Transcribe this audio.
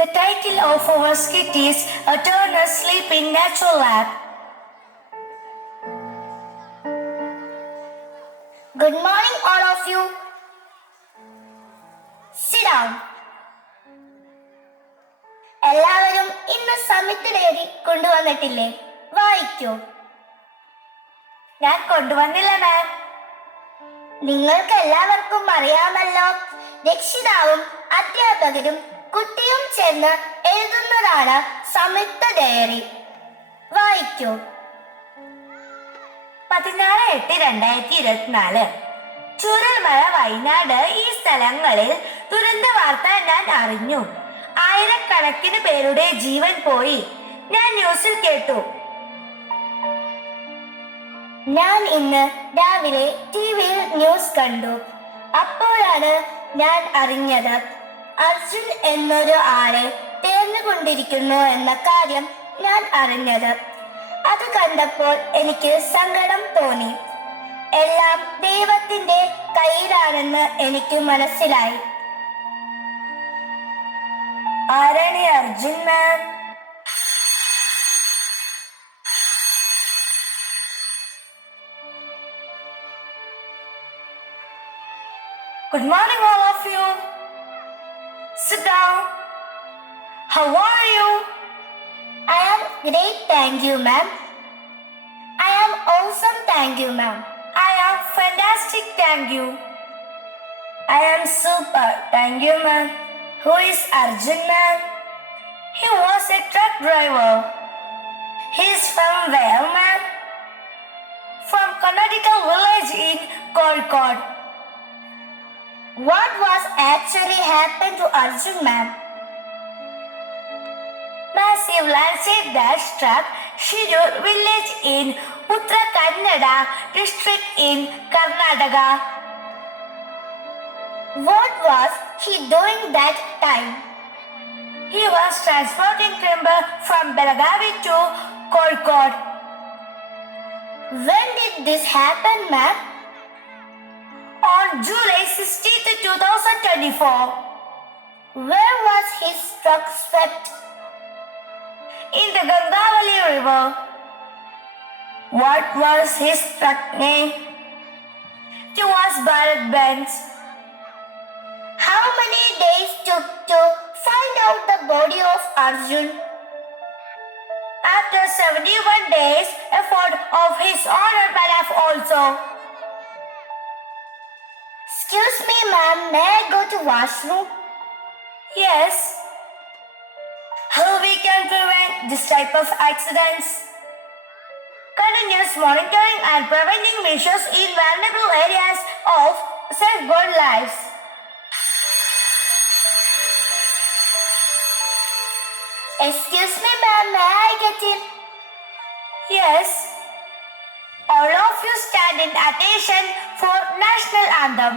The title of our skit is A Turner Sleep in Natural Lab. Good morning, all of you. Sit down. എല്ലാവരും ഇന്ന് സമിതി ഡയറി കൊണ്ടുവന്നിട്ടില്ലേ? വായിക്കൂ. ഞാൻ കൊണ്ടുവന്നില്ല മാം. നിങ്ങൾക്ക് എല്ലാവർക്കും അറിയാമല്ലോ, രക്ഷിതാവും അധ്യാപകരും കുട്ടിയും ചേർന്ന് എഴുതുന്നതാണ് സംയുക്ത ഡയറി. വായിക്കൂ. 14/8/2024 ചുരൽമല, വയനാട് ഈ സ്ഥലങ്ങളിൽ ദുരന്ത വാർത്ത ഞാൻ അറിഞ്ഞു. ആയിരക്കണക്കിന് പേരുടെ ജീവൻ പോയി. ഞാൻ ന്യൂസിൽ കേട്ടു. ഞാൻ ഇന്ന് രാവിലെ ടിവിയിൽ ന്യൂസ് കണ്ടു. അപ്പോഴാണ് ഞാൻ അറിഞ്ഞത് അർജുൻ എന്നൊരു ആളെ തേർന്നുകൊണ്ടിരിക്കുന്നു എന്ന കാര്യം ഞാൻ അറിഞ്ഞത്. അത് കണ്ടപ്പോൾ എനിക്ക് സങ്കടം തോന്നി. എല്ലാം ദൈവത്തിന്റെ കയ്യിലാണെന്ന് എനിക്ക് മനസ്സിലായി. ആരാണ് അർജുൻ മാം? Good morning, all of you. Sit down. How are you? I am great, thank you, ma'am. I am awesome, thank you, ma'am. I am fantastic, thank you. I am super, thank you, ma'am. Who is Arjun, ma'am? He was a truck driver. He is from where, ma'am? From Karnataka village in Kozhikode. What was actually happened to Arjun, ma'am? Massive landslide that struck Shirur village in Uttara Kannada district in Karnataka. What was he doing that time? He was transporting timber from Belagavi to Kozhikode. When did this happen, ma'am? On July 16, 2024. Where was his truck swept? In the Gangavali River. What was his truck name? It was Bharat Benz. How many days took to find out the body of Arjun? After 71 days, effort of his honor behalf also. Excuse me, ma'am, may I go to washroom? Yes. How we can prevent this type of accidents? Continuous monitoring and preventing measures in vulnerable areas of safeguard lives. Excuse me, ma'am, may I get in? Yes. All of you stand in attention for national anthem.